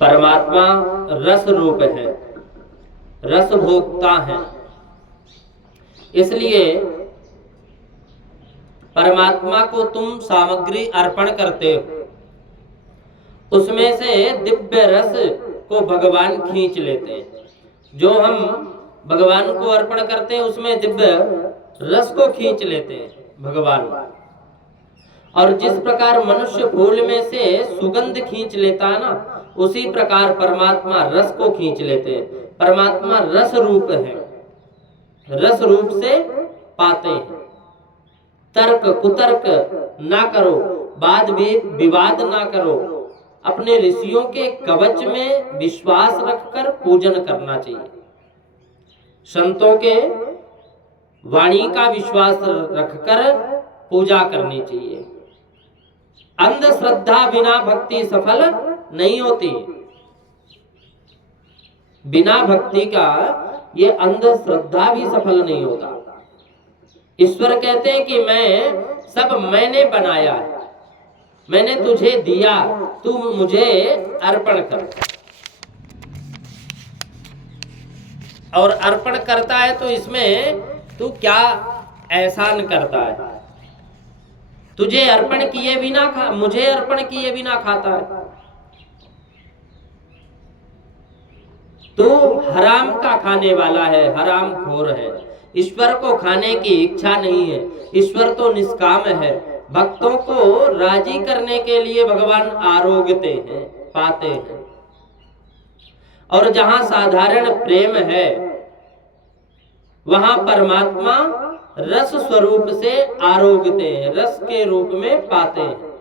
परमात्मा रस रूप है, रस भोक्ता है। इसलिए परमात्मा को तुम सामग्री अर्पण करते हो, उसमें से दिव्य रस को भगवान खींच लेते हैं। जो हम भगवान को अर्पण करते हैं उसमें दिव्य रस को खींच लेते हैं भगवान। और जिस प्रकार मनुष्य फूल में से सुगंध खींच लेता है ना, उसी प्रकार परमात्मा रस को खींच लेते हैं। परमात्मा रस रूप है, रस रूप से पाते हैं। तर्क कुतर्क ना करो, वाद विवाद ना करो, अपने ऋषियों के कवच में विश्वास रखकर पूजन करना चाहिए। संतों के वाणी का विश्वास रखकर पूजा करनी चाहिए। अंधश्रद्धा बिना भक्ति सफल नहीं होती। बिना भक्ति का ये अंधश्रद्धा भी सफल नहीं होता। ईश्वर कहते हैं कि मैंने बनाया है, मैंने तुझे दिया, तू मुझे अर्पण कर। और अर्पण करता है तो इसमें तू क्या एहसान करता है? तुझे अर्पण किए बिना मुझे अर्पण किए बिना खाता है। तू हराम का खाने वाला है, हराम खोर है। ईश्वर को खाने की इच्छा नहीं है। ईश्वर तो निष्काम है। भक्तों को राजी करने के लिए भगवान आरोग्यते हैं, पाते हैं। और जहां साधारण प्रेम है वहां परमात्मा रस स्वरूप से आरोग्यते हैं, रस के रूप में पाते हैं।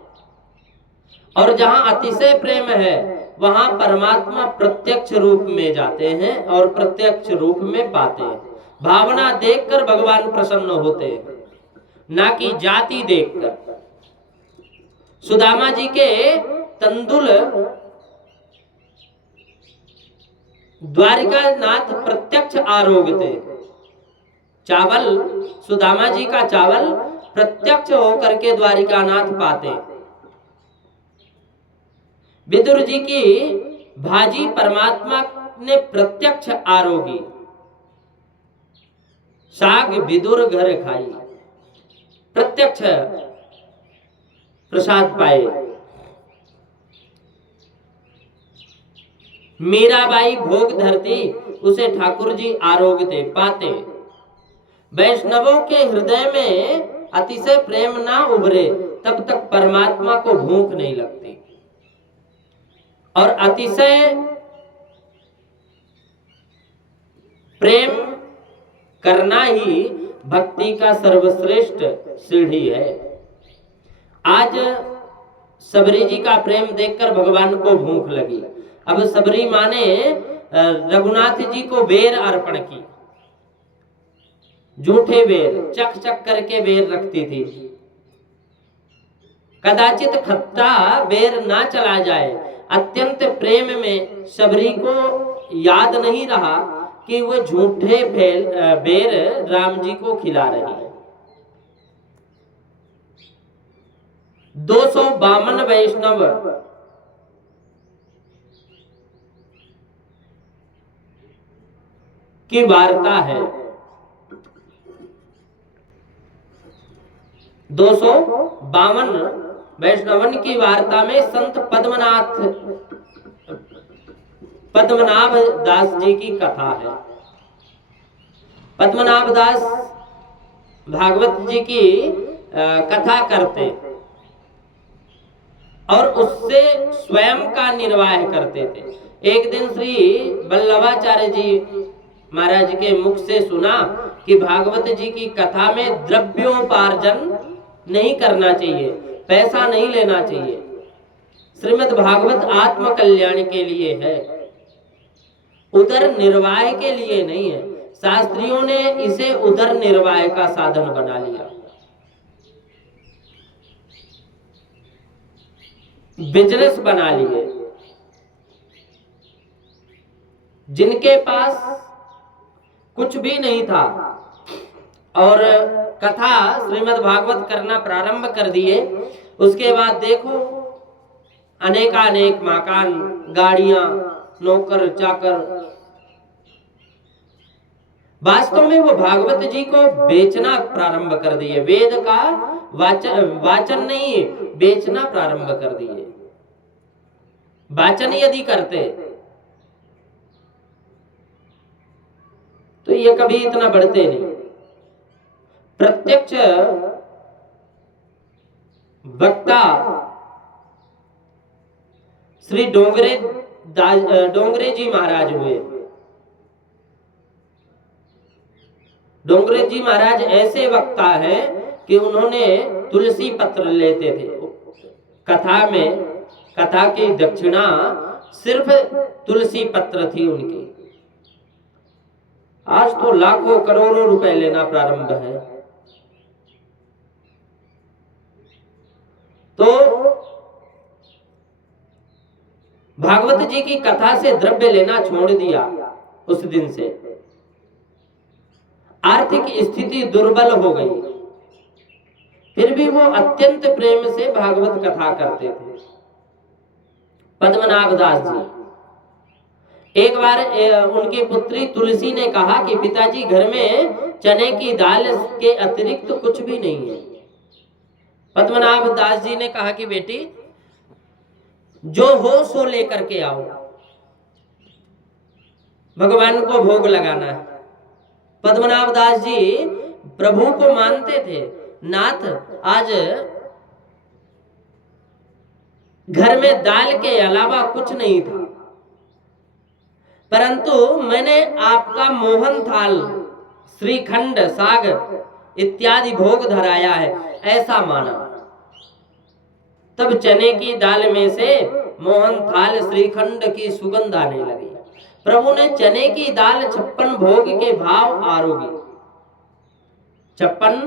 और जहां अतिशय प्रेम है वहां परमात्मा प्रत्यक्ष रूप में जाते हैं और प्रत्यक्ष रूप में पाते हैं। भावना देखकर भगवान प्रसन्न होते हैं, ना कि जाति देखकर। सुदामा जी के तंदुल द्वारिका नाथ प्रत्यक्ष आरोग्यते। चावल, सुदामा जी का चावल प्रत्यक्ष होकर के द्वारिकानाथ पाते। विदुर जी की भाजी परमात्मा ने प्रत्यक्ष आरोगी। साग विदुर घर खाई, प्रत्यक्ष प्रसाद पाए। मीराबाई भोग धरती, उसे ठाकुर जी आरोग्यते, पाते। वैष्णवों के हृदय में अतिशय प्रेम ना उभरे तब तक परमात्मा को भूख नहीं लगती। और अतिशय प्रेम करना ही भक्ति का सर्वश्रेष्ठ सीढ़ी है। आज सबरी जी का प्रेम देखकर भगवान को भूख लगी। अब सबरी माँ ने रघुनाथ जी को बेर अर्पण की। झूठे बेर, चक चक करके बेर रखती थी। कदाचित खट्टा बेर ना चला जाए। अत्यंत प्रेम में सबरी को याद नहीं रहा कि वो झूठे बेर राम जी को खिला रही है। 252 वैष्णव की वार्ता है। 252 वैष्णवन की वार्ता में संत पद्मनाभ दास जी की कथा है। पद्मनाभ दास भागवत जी की कथा करते और उससे स्वयं का निर्वाह करते थे। एक दिन श्री वल्लभाचार्य जी महाराज के मुख से सुना कि भागवत जी की कथा में द्रव्योपार्जन नहीं करना चाहिए, पैसा नहीं लेना चाहिए। श्रीमद् भागवत आत्म कल्याण के लिए है, उदर निर्वाह के लिए नहीं है। शास्त्रियों ने इसे उदर निर्वाह का साधन बना लिया, बिजनेस बना लिए। जिनके पास कुछ भी नहीं था और कथा श्रीमद् भागवत करना प्रारंभ कर दिए, उसके बाद देखो अनेकानेक मकान, गाड़ियां, नौकर चाकर। वास्तव में वो भागवत जी को बेचना प्रारंभ कर दिए, वेद का वाचन नहीं, बेचना प्रारंभ कर दिए। वाचन यदि करते तो ये कभी इतना बढ़ते नहीं। प्रत्यक्ष वक्ता श्री डोंगरे जी महाराज हुए। डोंगरे जी महाराज ऐसे वक्ता हैं कि उन्होंने तुलसी पत्र लेते थे कथा में। कथा की दक्षिणा सिर्फ तुलसी पत्र थी उनकी। आज तो लाखों करोड़ों रुपए लेना प्रारंभ है। तो भागवत जी की कथा से द्रव्य लेना छोड़ दिया। उस दिन से आर्थिक स्थिति दुर्बल हो गई, फिर भी वो अत्यंत प्रेम से भागवत कथा करते थे। पद्मनाभ दास जी, एक बार उनकी पुत्री तुलसी ने कहा कि पिताजी घर में चने की दाल के अतिरिक्त तो कुछ भी नहीं है। पद्मनाभ दास जी ने कहा कि बेटी जो हो सो लेकर के आओ, भगवान को भोग लगाना है। पद्मनाभ दास जी प्रभु को मानते थे। नाथ, आज घर में दाल के अलावा कुछ नहीं था, परंतु मैंने आपका मोहन थाल, श्रीखंड, साग इत्यादि भोग धराया है, ऐसा माना। तब चने की दाल में से मोहन थाल, श्रीखंड की सुगंध आने लगी। प्रभु ने चने की दाल 56 भोग के भाव आरोगी, 56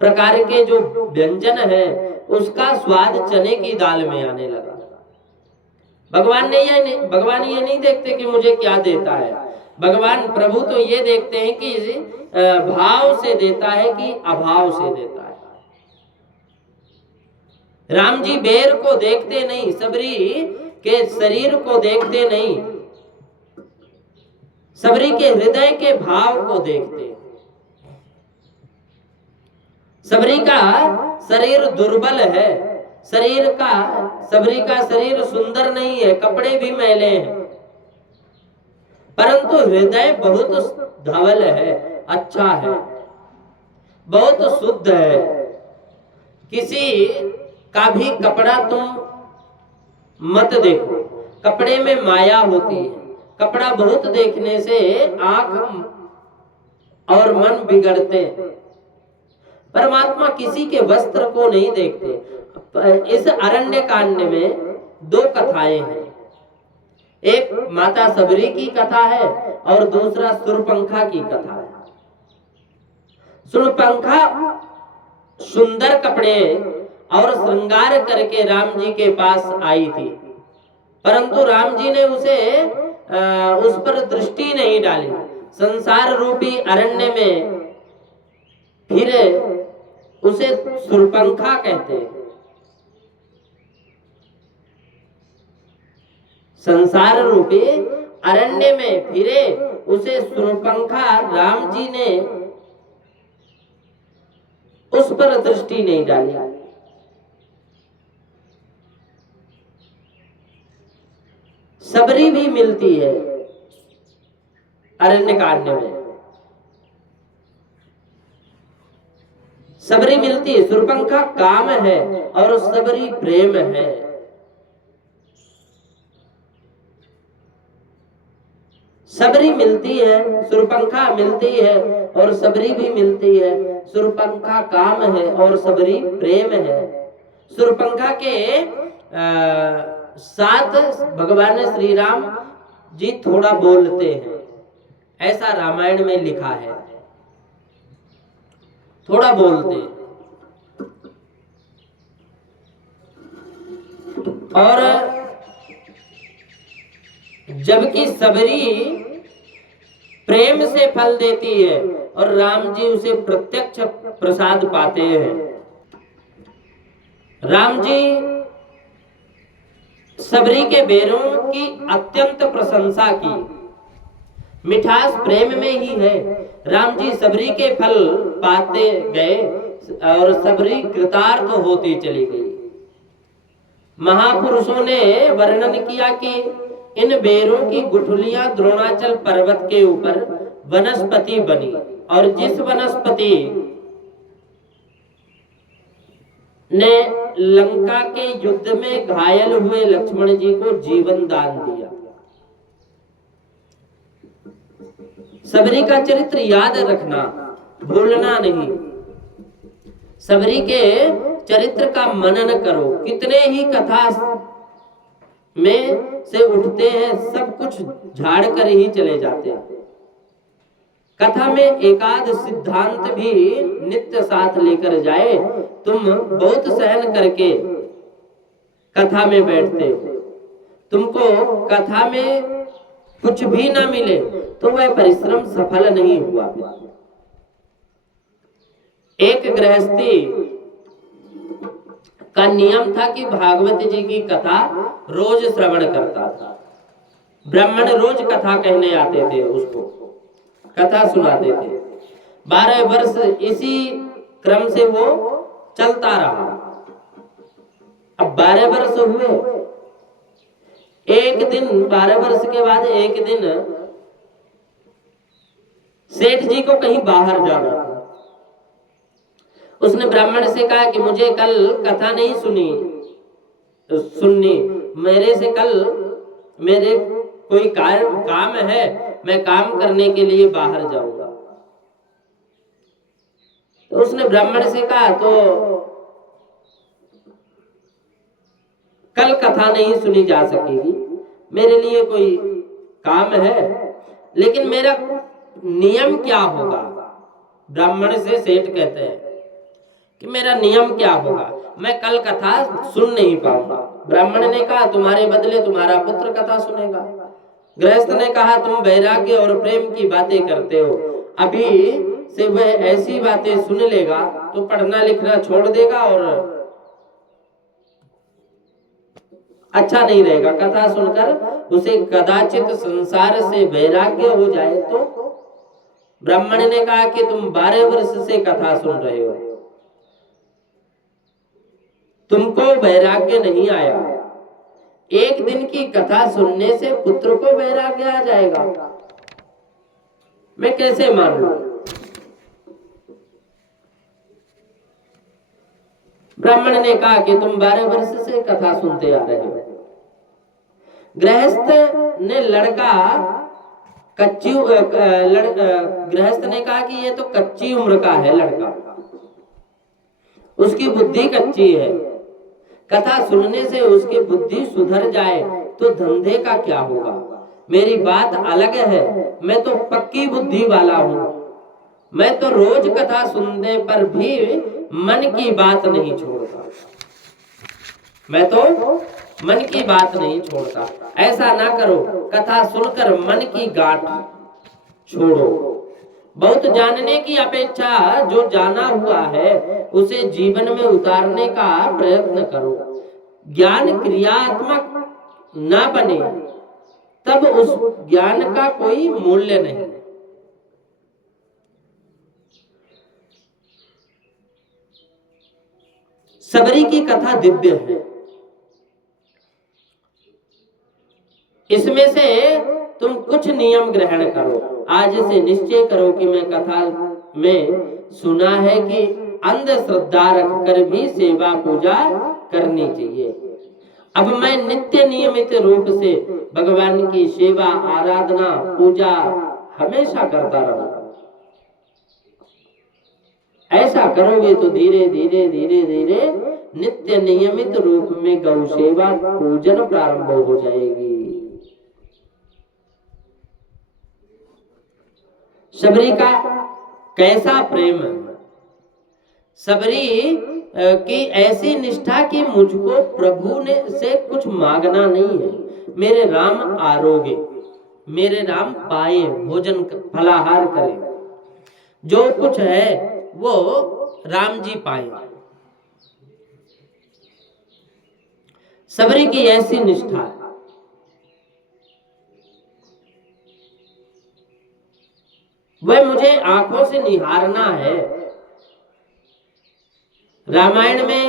प्रकार के जो व्यंजन है उसका स्वाद चने की दाल में आने लगा। भगवान ये नहीं देखते कि मुझे क्या देता है। भगवान प्रभु तो ये देखते हैं कि भाव से देता है कि अभाव से देता है। राम जी बेर को देखते नहीं, सबरी के शरीर को देखते नहीं, सबरी के हृदय के भाव को देखते। सबरी का शरीर दुर्बल है, सबरी का शरीर सुंदर नहीं है, कपड़े भी मैले हैं, परंतु हृदय बहुत धवल है, अच्छा है, बहुत शुद्ध है। किसी का भी कपड़ा तुम मत देखो, कपड़े में माया होती है। कपड़ा बहुत देखने से आंख और मन बिगड़ते हैं। परमात्मा किसी के वस्त्र को नहीं देखते। इस अरण्य कांड में 2 कथाएं हैं। एक माता सबरी की कथा है और दूसरा सुरपंखा की कथा है। सुरपंखा सुंदर कपड़े और श्रृंगार करके राम जी के पास आई थी, परंतु राम जी ने उस पर दृष्टि नहीं डाली। संसार रूपी अरण्य में फिर उसे सुरपंखा कहते हैं। संसार रूपी अरण्य में फिरे उसे सुरपंखा, राम जी ने उस पर दृष्टि नहीं डाली। सबरी भी मिलती है अरण्य कांड में, सबरी मिलती है। सुरपंखा काम है और सबरी प्रेम है। सबरी मिलती है, सुरपंखा मिलती है और सबरी भी मिलती है। सुरपंखा काम है और सबरी प्रेम है। सुरपंखा के साथ भगवान श्री राम जी थोड़ा बोलते हैं, ऐसा रामायण में लिखा है, थोड़ा बोलते हैं। और जबकि सबरी प्रेम से फल देती है और राम जी उसे प्रत्यक्ष प्रसाद पाते हैं। राम जी सबरी के बेरों की अत्यंत प्रशंसा की। मिठास प्रेम में ही है। राम जी सबरी के फल पाते गए और सबरी कृतार्थ होती चली गई। महापुरुषों ने वर्णन किया कि इन बेरों की गुठलियां द्रोणाचल पर्वत के ऊपर वनस्पति बनी और जिस वनस्पति ने लंका के युद्ध में घायल हुए लक्ष्मण जी को जीवन दान दिया। सबरी का चरित्र याद रखना, भूलना नहीं। सबरी के चरित्र का मनन करो। कितने ही कथा में से उठते हैं, सब कुछ झाड़ कर ही चले जाते हैं। कथा में एकाध सिद्धांत भी नित्य साथ लेकर जाए। तुम बहुत सहन करके कथा में बैठते हो, तुमको कथा में कुछ भी ना मिले तो वह परिश्रम सफल नहीं हुआ। एक गृहस्थी का नियम था कि भागवत जी की कथा रोज श्रवण करता था। ब्राह्मण रोज कथा कहने आते थे, उसको कथा सुनाते थे। 12 वर्ष इसी क्रम से वो चलता रहा। अब 12 वर्ष हुए। एक दिन 12 वर्ष के बाद एक दिन सेठ जी को कहीं बाहर जाना था। उसने ब्राह्मण से कहा कि मुझे कल कथा नहीं सुननी, मेरे से कल मेरे कोई काम है, मैं काम करने के लिए बाहर जाऊंगा। तो उसने ब्राह्मण से कहा तो कल कथा नहीं सुनी जा सकेगी, मेरे लिए कोई काम है, लेकिन मेरा नियम क्या होगा। ब्राह्मण से सेठ कहते हैं कि मेरा नियम क्या होगा, मैं कल कथा सुन नहीं पाऊंगा। ब्राह्मण ने कहा तुम्हारे बदले तुम्हारा पुत्र कथा सुनेगा। गृहस्थ ने कहा तुम वैराग्य और प्रेम की बातें करते हो, अभी से वह ऐसी बातें सुन लेगा तो पढ़ना लिखना छोड़ देगा और अच्छा नहीं रहेगा। कथा सुनकर उसे कदाचित संसार से वैराग्य हो जाए तो। ब्राह्मण ने कहा कि तुम 12 वर्ष से कथा सुन रहे हो, तुमको वैराग्य नहीं आया। एक दिन की कथा सुनने से पुत्र को वैराग्य आ जाएगा, मैं कैसे मान लूं। ब्राह्मण ने कहा कि तुम 12 वर्ष से कथा सुनते आ रहे हो। गृहस्थ ने गृहस्थ ने कहा कि ये तो कच्ची उम्र का है लड़का, उसकी बुद्धि कच्ची है, कथा सुनने से उसकी बुद्धि सुधर जाए तो धंधे का क्या होगा। मेरी बात अलग है, मैं तो पक्की बुद्धि वाला हूं, मैं तो रोज कथा सुनने पर भी मन की बात नहीं छोड़ता, मैं तो मन की बात नहीं छोड़ता। ऐसा ना करो, कथा सुनकर मन की गांठ छोड़ो। बहुत जानने की अपेक्षा जो जाना हुआ है उसे जीवन में उतारने का प्रयत्न करो। ज्ञान क्रियात्मक ना बने तब उस ज्ञान का कोई मूल्य नहीं। सबरी की कथा दिव्य है। इसमें से तुम कुछ नियम ग्रहण करो। आज से निश्चय करो कि मैं कथा में सुना है कि अंधश्रद्धा रखकर भी सेवा पूजा करनी चाहिए। अब मैं नित्य नियमित रूप से भगवान की सेवा आराधना पूजा हमेशा करता रहूंगा। ऐसा करोगे तो धीरे धीरे धीरे धीरे नित्य नियमित रूप में गौ सेवा पूजन प्रारंभ हो जाएगी। सबरी का कैसा प्रेम है। सबरी की ऐसी निष्ठा कि मुझको प्रभु ने से कुछ मांगना नहीं है, मेरे राम आरोगे, मेरे राम पाए, भोजन फलाहार करें, जो कुछ है वो राम जी पाए। सबरी की ऐसी निष्ठा है। वह मुझे आंखों से निहारना है। रामायण में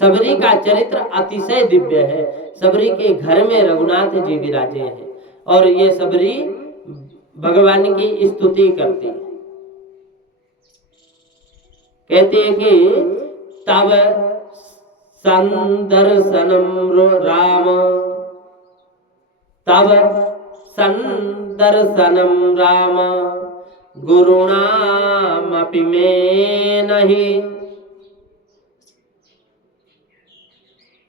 सबरी का चरित्र अतिशय दिव्य है। सबरी के घर में रघुनाथ जी विराजे हैं और ये सबरी भगवान की स्तुति करती है। कहती है कि तब संदर्शनम राम, तब संदर्शनम राम गुरुणामपि मे नहि,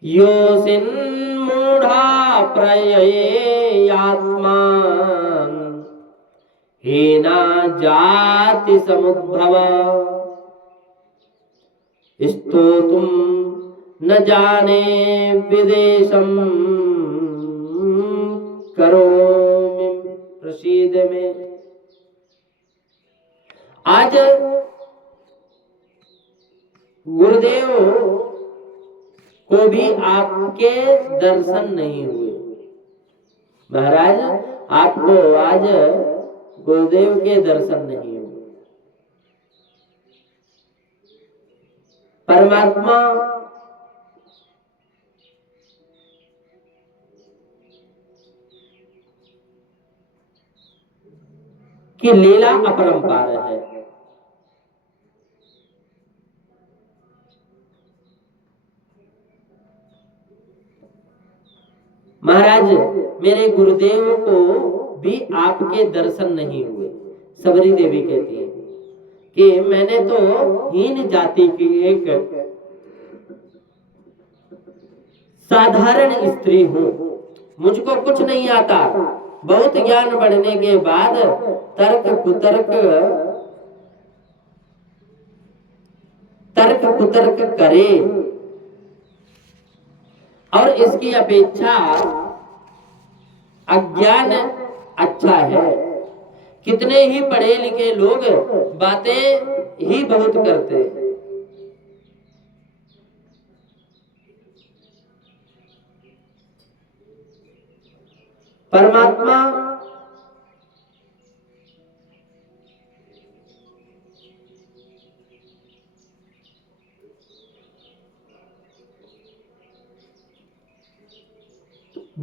योऽसिन्मूढा प्रययेयात्मान् हीना जाति समुद्भव, स्तोतुं न जाने विदेशं करोमि प्रसीद में। आज गुरुदेव को भी आपके दर्शन नहीं हुए। महाराज आपको आज गुरुदेव के दर्शन नहीं हुए। परमात्मा की लीला अपरंपार है। महाराज मेरे गुरुदेव को भी आपके दर्शन नहीं हुए। सबरी देवी कहती है कि मैंने तो हीन जाति की एक साधारण स्त्री हूं, मुझको कुछ नहीं आता। बहुत ज्ञान बढ़ने के बाद तर्क कुतर्क करे और इसकी अपेक्षा अज्ञान अच्छा है। कितने ही पढ़े लिखे लोग बातें ही बहुत करते हैं। परमात्मा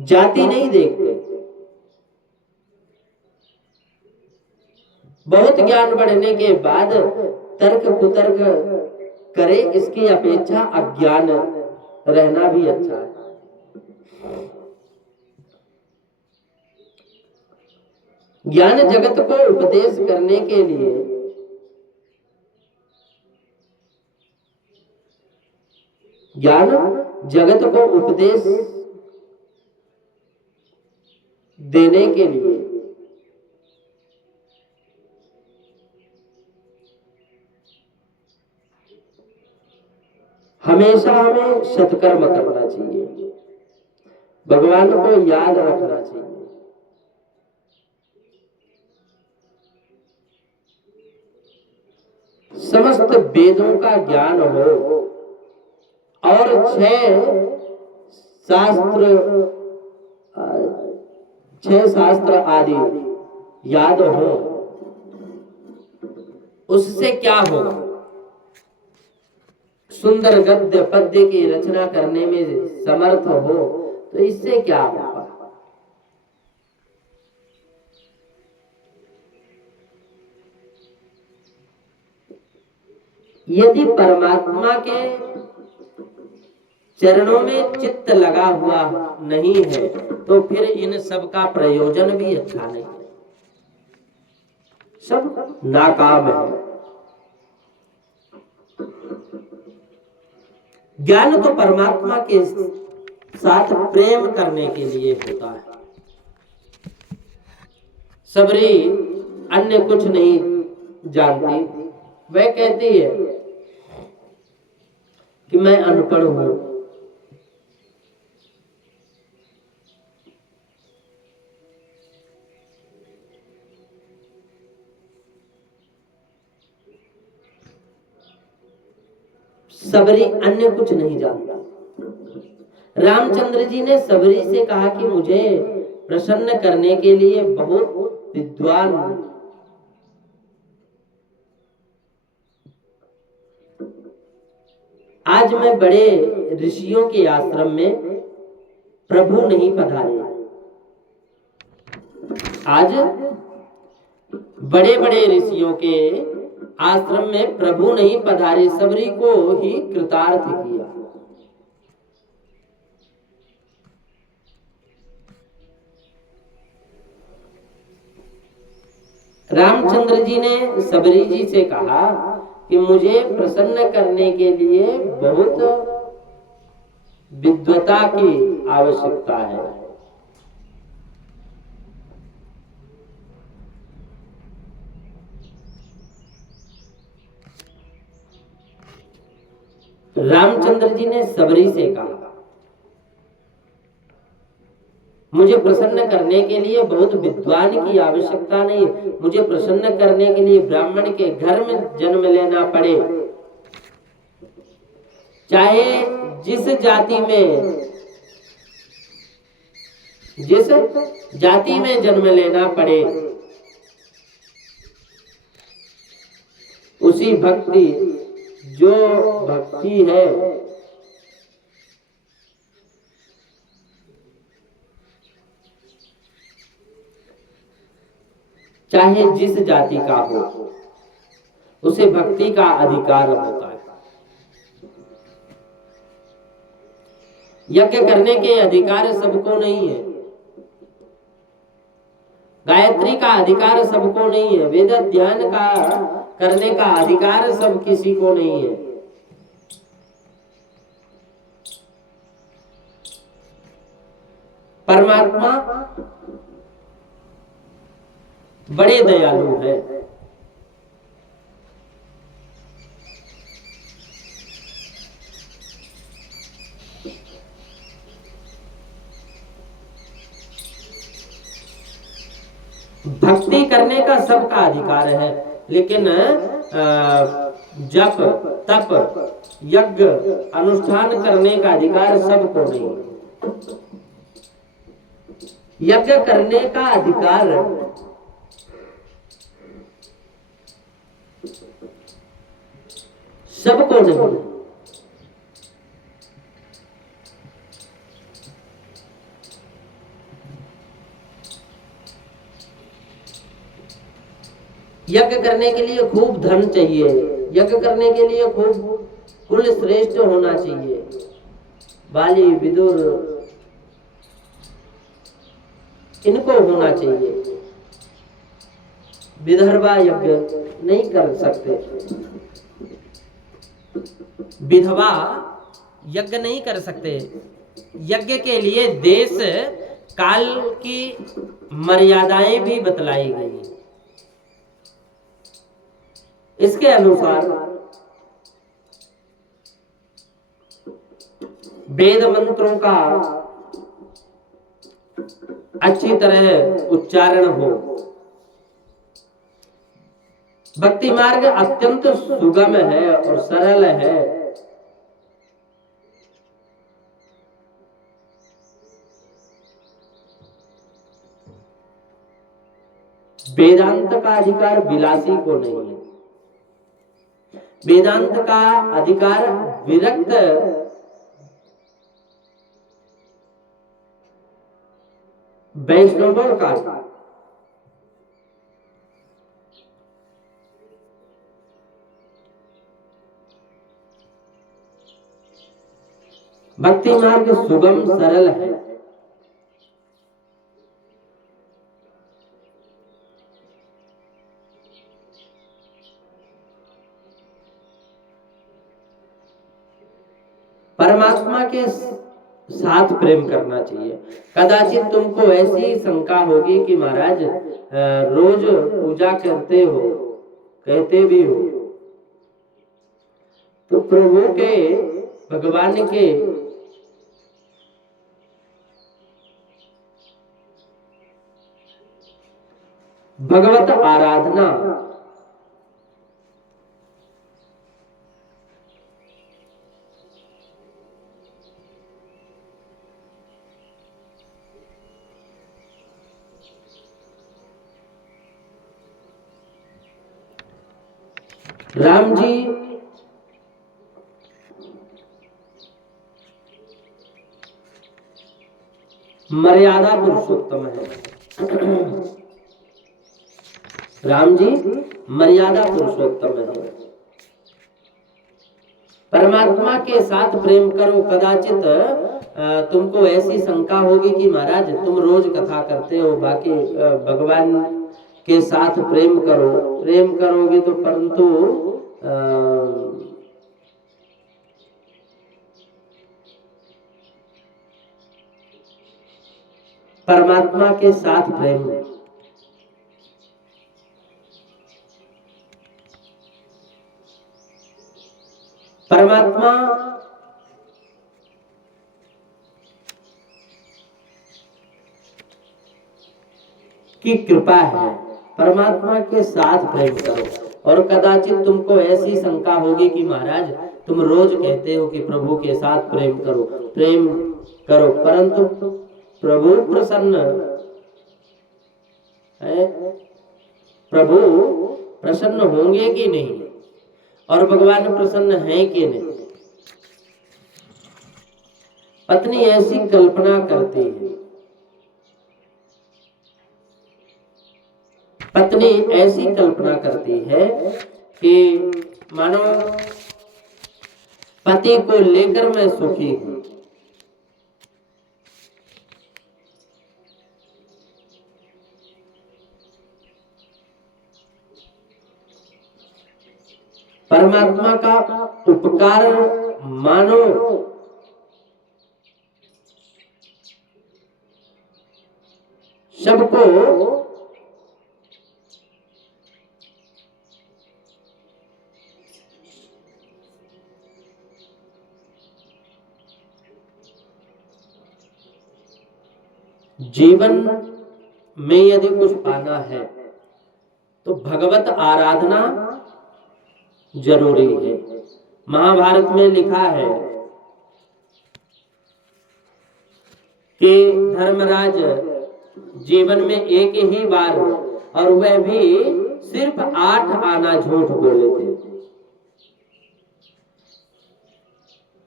जाति नहीं देखते। बहुत ज्ञान बढ़ने के बाद तर्क कुतर्क करे, इसकी अपेक्षा अज्ञान रहना भी अच्छा है। ज्ञान जगत को उपदेश करने के लिए ज्ञान जगत को उपदेश देने के लिए हमेशा हमें सत्कर्म करना चाहिए, भगवान को याद रखना चाहिए। समस्त वेदों का ज्ञान हो और 6 शास्त्र आदि याद हो, उससे क्या होगा? सुंदर गद्य पद्य की रचना करने में समर्थ हो तो इससे क्या होगा? यदि परमात्मा के चरणों में चित्त लगा हुआ नहीं है तो फिर इन सब का प्रयोजन भी अच्छा नहीं है, सब नाकाम है। ज्ञान तो परमात्मा के साथ प्रेम करने के लिए होता है। सबरी अन्य कुछ नहीं जानती। वह कहती है कि मैं अनपढ़ हूं, सबरी अन्य कुछ नहीं जानता। रामचंद्र जी ने सबरी से कहा कि मुझे प्रसन्न करने के लिए बहुत विद्वान आज मैं बड़े ऋषियों के आश्रम में प्रभु नहीं पधारे। आज बड़े बड़े ऋषियों के आश्रम में प्रभु नहीं पधारे, सबरी को ही कृतार्थ किया। रामचंद्र जी ने सबरी जी से कहा कि मुझे प्रसन्न करने के लिए बहुत विद्वता की आवश्यकता है। रामचंद्र जी ने सबरी से कहा मुझे प्रसन्न करने के लिए बहुत विद्वान की आवश्यकता नहीं, मुझे प्रसन्न करने के लिए ब्राह्मण के घर में जन्म लेना पड़े, चाहे जिस जाति में जन्म लेना पड़े, उसी भक्ति जो भक्ति है चाहे जिस जाति का हो, उसे भक्ति का अधिकार होता है। यज्ञ करने के अधिकार सबको नहीं है, गायत्री का अधिकार सबको नहीं है, वेद ध्यान का करने का अधिकार सब किसी को नहीं है। परमात्मा बड़े दयालु है। भक्ति करने का सबका अधिकार है, लेकिन जप तप यज्ञ अनुष्ठान करने का अधिकार सबको नहीं है। यज्ञ करने का अधिकार सबको नहीं। यज्ञ करने के लिए खूब धन चाहिए, यज्ञ करने के लिए खूब कुल श्रेष्ठ होना चाहिए। बाली विदुर इनको होना चाहिए। विधर्वा यज्ञ नहीं कर सकते, विधवा यज्ञ नहीं कर सकते। यज्ञ के लिए देश काल की मर्यादाएं भी बतलाई गई। इसके अनुसार वेद मंत्रों का अच्छी तरह उच्चारण हो। भक्ति मार्ग अत्यंत सुगम है और सरल है। वेदांत का अधिकार विलासी को नहीं है। वेदांत का अधिकार विरक्त वैष्णवों का। भक्ति मार्ग सुगम सरल है। परमात्मा के साथ प्रेम करना चाहिए। कदाचित तुमको ऐसी शंका होगी कि महाराज रोज पूजा करते हो, कहते भी हो, तो प्रभु के भगवान के भगवत आराधना राम जी मर्यादा पुरुषोत्तम है। राम जी मर्यादा पुरुषोत्तम है। परमात्मा के साथ प्रेम करो। कदाचित तुमको ऐसी शंका होगी कि महाराज तुम रोज कथा करते हो, बाकी भगवान के साथ प्रेम करो, प्रेम करोगे तो परंतु परमात्मा के साथ प्रेम, परमात्मा की कृपा है, परमात्मा के साथ प्रेम करो। और कदाचित तुमको ऐसी शंका होगी कि महाराज तुम रोज कहते हो कि प्रभु के साथ प्रेम करो, प्रेम करो, परंतु प्रभु प्रसन्न है, प्रभु प्रसन्न होंगे कि नहीं, और भगवान प्रसन्न है कि नहीं। पत्नी ऐसी कल्पना करती है, पत्नी ऐसी कल्पना करती है कि मानो पति को लेकर मैं सुखी हूं। परमात्मा का उपकार मानो सबको जीवन में यदि कुछ पाना है तो भगवत आराधना जरूरी है। महाभारत में लिखा है कि धर्मराज जीवन में एक ही बार, और वह भी सिर्फ 8 आना झूठ बोले थे।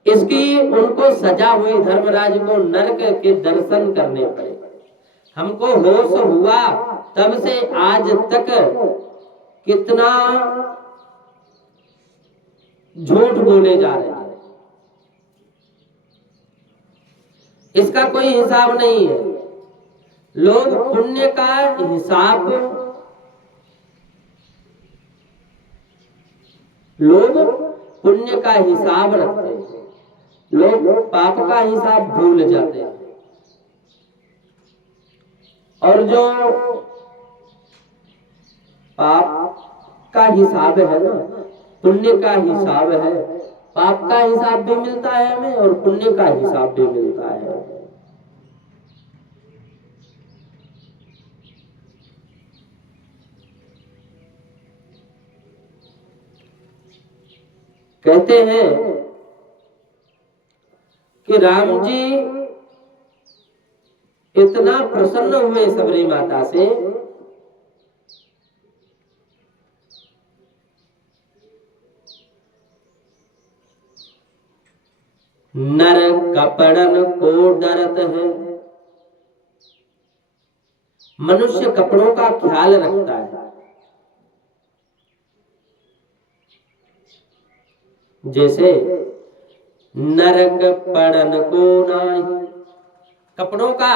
इसकी उनको सजा हुई, धर्मराज को नरक के दर्शन करने पड़े। हमको होश हुआ तब से आज तक कितना झूठ बोले जा रहे हैं, इसका कोई हिसाब नहीं है। लोग पुण्य का हिसाब, लोग पुण्य का हिसाब रखते हैं, लोग पाप का हिसाब भूल जाते हैं। और जो पाप का हिसाब है ना, पुण्य का हिसाब है, पाप का हिसाब भी मिलता है हमें और पुण्य का हिसाब भी मिलता है। कहते हैं कि राम जी इतना प्रसन्न हुए सबरी माता से नर कपड़न को डरत है। मनुष्य कपड़ों का ख्याल रखता है, जैसे नरक पड़न को नाही, कपड़ों का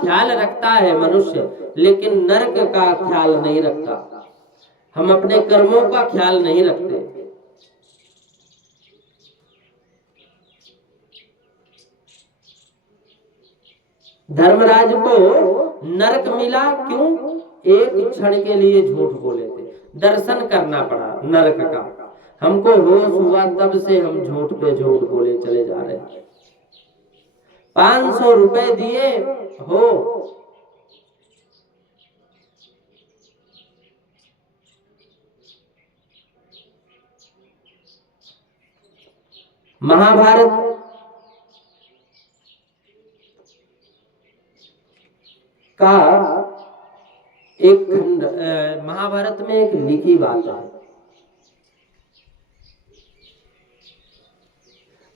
ख्याल रखता है मनुष्य, लेकिन नरक का ख्याल नहीं रखता। हम अपने कर्मों का ख्याल नहीं रखते। धर्मराज को नरक मिला क्यों? एक क्षण के लिए झूठ बोले थे, दर्शन करना पड़ा नरक का। हमको होश हुआ तब से हम झूठ पे झूठ बोले चले जा रहे हैं। 500 रुपए दिए हो, महाभारत का एक खंड, महाभारत में एक लिखी बात है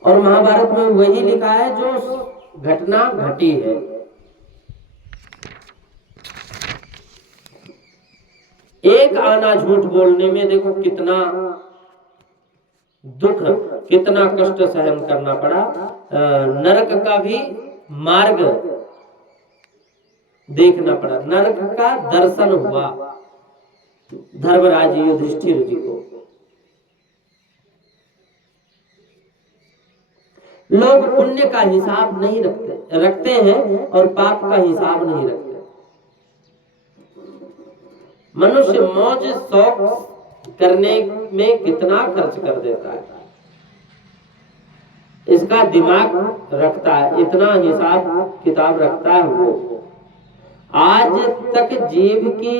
और महाभारत में वही लिखा है जो घटना घटी है। एक आना झूठ बोलने में देखो कितना दुख, कितना कष्ट सहन करना पड़ा। नरक का भी मार्ग देखना पड़ा, नरक का दर्शन हुआ धर्मराज युधिष्ठिर जी को। लोग पुण्य का हिसाब नहीं रखते हैं और पाप का हिसाब नहीं रखते। मनुष्य मौज शौक करने में कितना खर्च कर देता है, इसका दिमाग रखता है, इतना हिसाब किताब रखता है वो। आज तक जीव की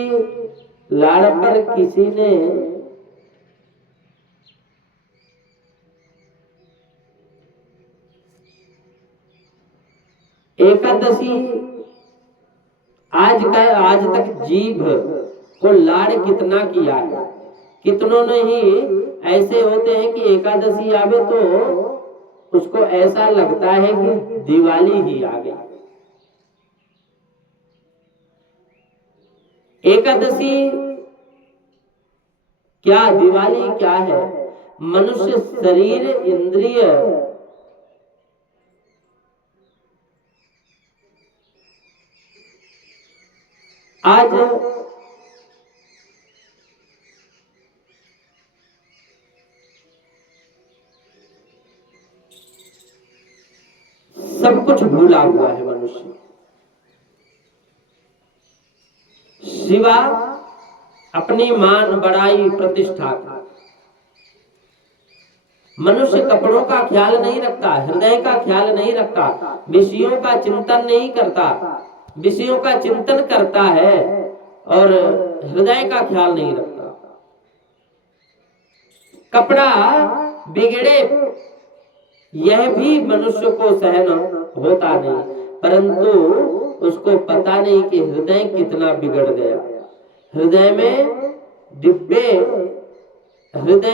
लाड़ पर किसी ने एकादशी, आज तक जीव को लाड़ कितना किया है। कितनों ने ही ऐसे होते हैं कि एकादशी आवे तो उसको ऐसा लगता है कि दिवाली ही आ गई। एकादशी क्या, दिवाली क्या है? मनुष्य शरीर इंद्रिय आज सब कुछ भूला हुआ है मनुष्य, सिवा अपनी मान बढ़ाई प्रतिष्ठा का। मनुष्य कपड़ों का ख्याल नहीं रखता, हृदय का ख्याल नहीं रखता, विषयों का चिंतन नहीं करता। विषयों का चिंतन करता है और हृदय का ख्याल नहीं रखता। कपड़ा बिगड़े यह भी मनुष्य को सहन होता नहीं, परंतु उसको पता नहीं कि हृदय कितना बिगड़ गया। हृदय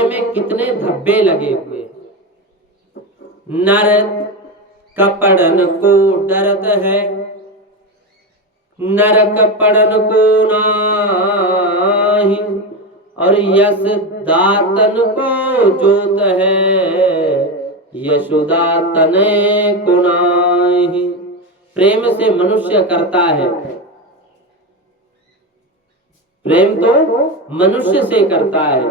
में कितने धब्बे लगे हुए। नर कपड़न को डरत है, नरक पड़न को नाही, और यश दातन को जोत है, यशोदा तने को नाही। प्रेम से मनुष्य करता है, प्रेम तो मनुष्य से करता है,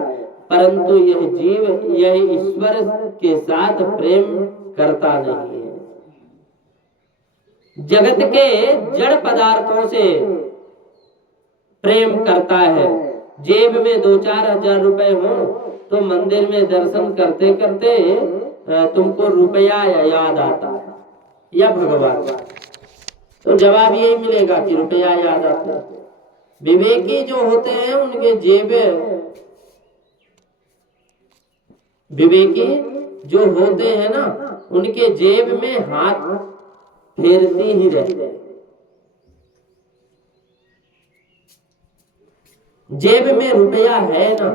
परंतु यह जीव, यह ईश्वर के साथ प्रेम करता नहीं है। जगत के जड़ पदार्थों से प्रेम करता है। जेब में 2-4 हजार रुपए हो तो मंदिर में दर्शन करते करते तुमको रुपया याद आता है या भगवान, तो जवाब यही मिलेगा कि रुपया याद आता है। विवेकी जो होते हैं उनके विवेकी जो होते हैं ना, उनके जेब में हाथ फेरती ही रहते हैं। जेब में रुपया है ना,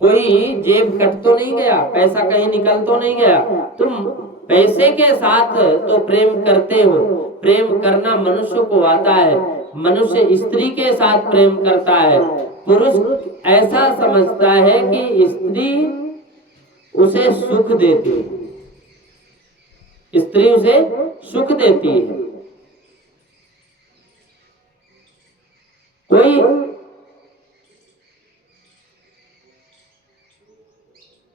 कोई जेब कट तो नहीं गया, पैसा कहीं निकल तो नहीं गया। तुम पैसे के साथ तो प्रेम करते हो, प्रेम करना मनुष्य को आता है। मनुष्य स्त्री के साथ प्रेम करता है। पुरुष ऐसा समझता है कि स्त्री उसे सुख देती है, स्त्री उसे सुख देती है। कोई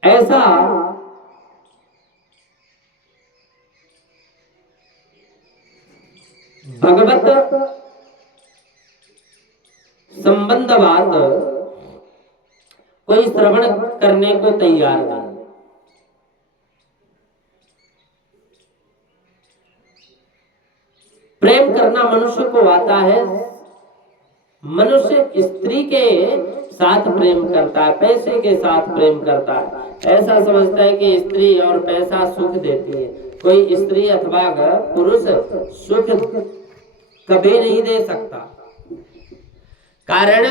ऐसा भगवत संबंध बात कोई श्रवण करने को तैयार नहीं। प्रेम करना मनुष्य को आता है। मनुष्य स्त्री के साथ प्रेम करता है, पैसे के साथ प्रेम करता है। ऐसा समझता है कि स्त्री और पैसा सुख देती है। कोई स्त्री अथवा पुरुष सुख कभी नहीं दे सकता, कारण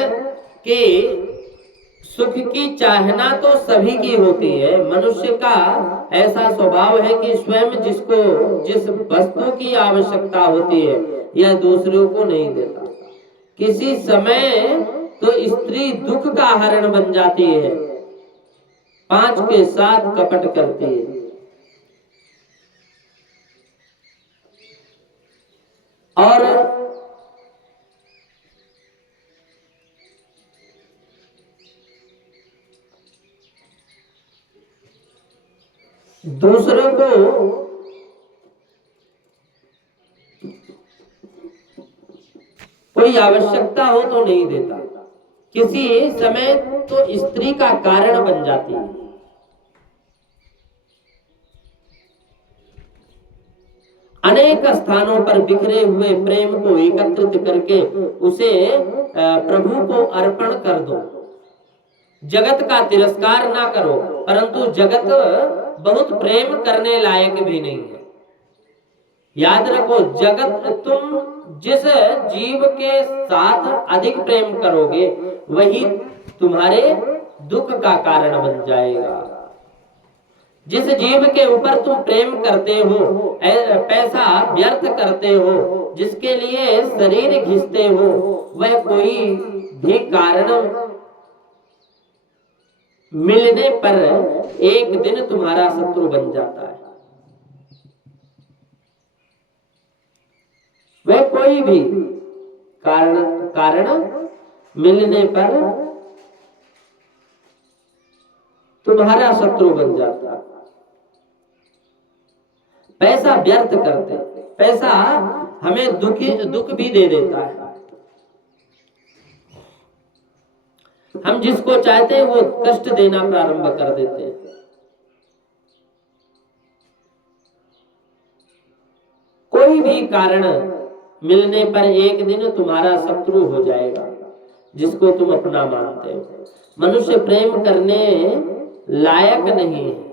कि सुख की चाहना तो सभी की होती है। मनुष्य का ऐसा स्वभाव है कि स्वयं जिसको जिस वस्तु की आवश्यकता होती है यह दूसरों को नहीं देता। किसी समय तो स्त्री दुख का हरण बन जाती है, 5 के साथ कपट करती है। और दूसरों को कोई आवश्यकता हो तो नहीं देता, किसी समय तो स्त्री का कारण बन जाती है। अनेक स्थानों पर बिखरे हुए प्रेम को एकत्रित करके उसे प्रभु को अर्पण कर दो। जगत का तिरस्कार ना करो, परंतु जगत बहुत प्रेम करने लायक भी नहीं है। याद रखो, जगत तुम जिस जीव के साथ अधिक प्रेम करोगे वही तुम्हारे दुख का कारण बन जाएगा। जिस जीव के ऊपर तुम प्रेम करते हो, पैसा व्यर्थ करते हो, जिसके लिए शरीर घिसते हो, वह कोई भी कारण मिलने पर एक दिन तुम्हारा शत्रु बन जाता है। वह कोई भी कारण मिलने पर तुम्हारा शत्रु बन जाता है। पैसा व्यर्थ करते, पैसा हमें दुख भी दे देता है। हम जिसको चाहते हैं वो कष्ट देना प्रारंभ कर देते हैं। कोई भी कारण मिलने पर एक दिन तुम्हारा शत्रु हो जाएगा जिसको तुम अपना मानते हो। मनुष्य प्रेम करने लायक नहीं है।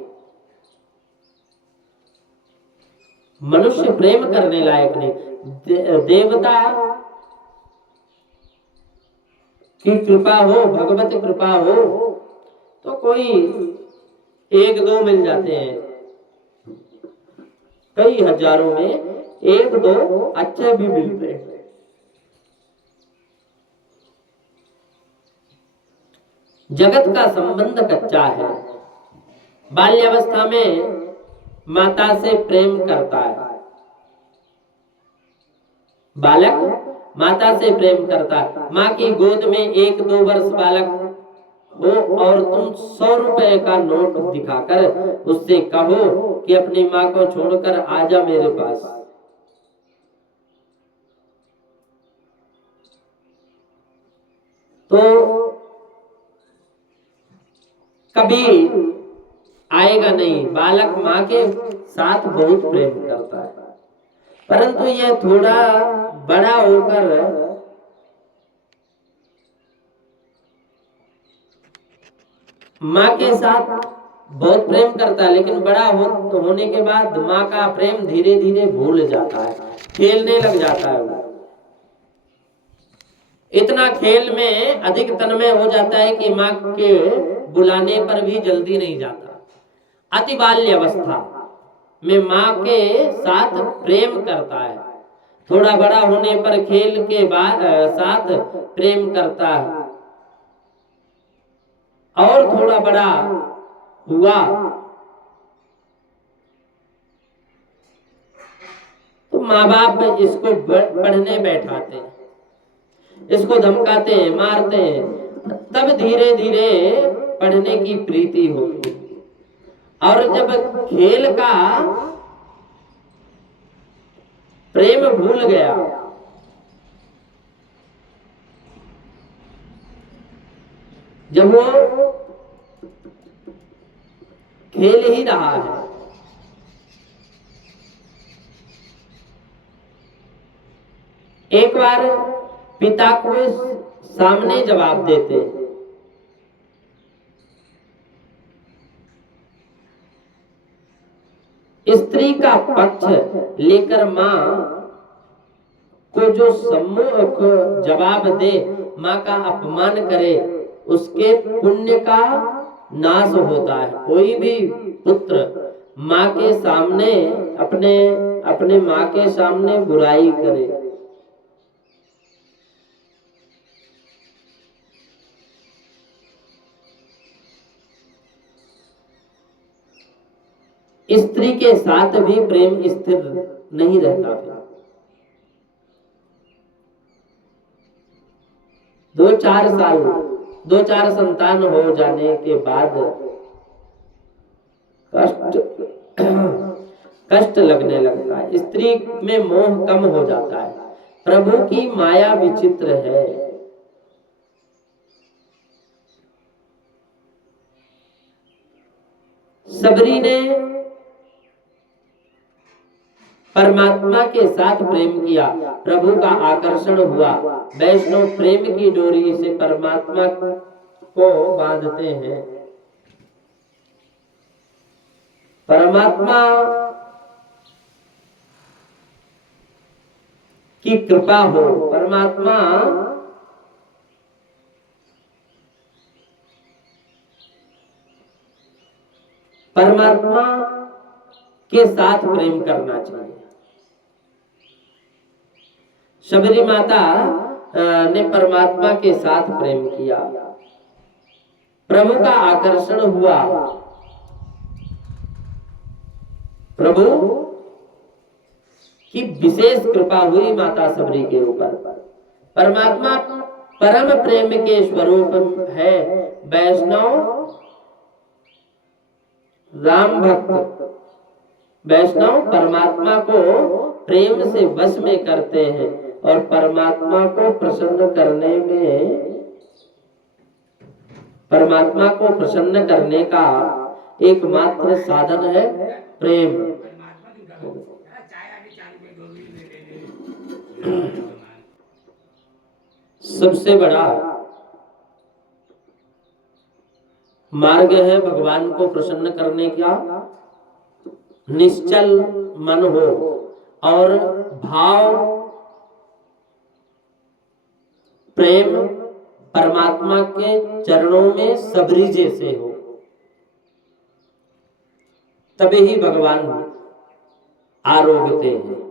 मनुष्य प्रेम करने लायक नहीं। देवता की कृपा हो, भगवत कृपा हो तो कोई 1-2 मिल जाते हैं, कई हजारों में 1-2 अच्छे भी मिलते हैं। जगत का संबंध कच्चा है। बाल्यावस्था में माता से प्रेम करता है, बालक माता से प्रेम करता है। माँ की गोद में 1-2 वर्ष बालक हो और तुम 100 रुपए का नोट दिखाकर उससे कहो कि अपनी माँ को छोड़कर आजा मेरे पास, तो कभी आएगा नहीं। बालक माँ के साथ बहुत प्रेम करता है, परंतु यह थोड़ा बड़ा होकर माँ के साथ बहुत प्रेम करता है, लेकिन बड़ा होने के बाद माँ का प्रेम धीरे धीरे भूल जाता है, खेलने लग जाता है। इतना खेल में अधिक तन्मय हो जाता है कि माँ के बुलाने पर भी जल्दी नहीं जाता। अति बाल्य अवस्था में माँ के साथ प्रेम करता है, थोड़ा बड़ा होने पर खेल के बाद साथ प्रेम करता है, और थोड़ा बड़ा हुआ तो माँ बाप इसको पढ़ने बैठाते, इसको धमकाते हैं, मारते हैं, तब धीरे धीरे पढ़ने की प्रीति होती। और जब खेल का प्रेम भूल गया, जब वो खेल ही रहा है, एक बार पिता को सामने जवाब देते, स्त्री का पक्ष लेकर माँ को जो सम्मुख जवाब दे, माँ का अपमान करे, उसके पुण्य का नाश होता है। कोई भी पुत्र माँ के सामने अपने माँ के सामने बुराई करे, स्त्री के साथ भी प्रेम स्थिर नहीं रहता। 2-4 साल 2-4 संतान हो जाने के बाद कष्ट लगने लगता है, स्त्री में मोह कम हो जाता है। प्रभु की माया विचित्र है। सबरी ने परमात्मा के साथ प्रेम किया, प्रभु का आकर्षण हुआ। वैष्णव प्रेम की डोरी से परमात्मा को बांधते हैं। परमात्मा की कृपा हो, परमात्मा के साथ प्रेम करना चाहिए। शबरी माता ने परमात्मा के साथ प्रेम किया, प्रभु का आकर्षण हुआ। प्रभु की विशेष कृपा हुई माता सबरी के ऊपर। परमात्मा परम प्रेम के स्वरूप है। वैष्णव राम भक्त, वैष्णव परमात्मा को प्रेम से वश में करते हैं और परमात्मा को प्रसन्न करने का एकमात्र साधन है प्रेम। सबसे बड़ा मार्ग है भगवान को प्रसन्न करने का, निश्चल मन हो और भाव प्रेम परमात्मा के चरणों में सबरी जैसे हो, तभी ही भगवान आरोग्यते हैं।